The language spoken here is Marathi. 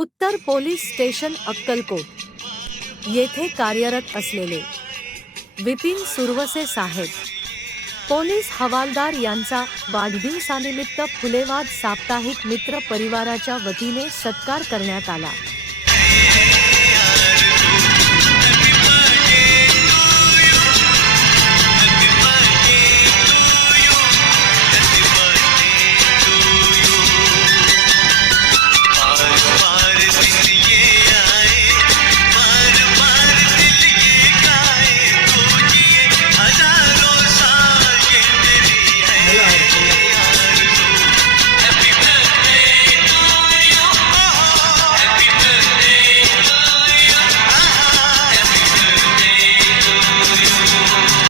उत्तर पोलीस स्टेशन अक्कलकोट. येथे कार्यरत असलेले विपिन सुरवसे साहेब. पोलीस हवालदार यांचा वाढदिवसानिमित्त फुलेवाद साप्ताहिक मित्र परिवाराच्या वतीने सत्कार करण्यात आला.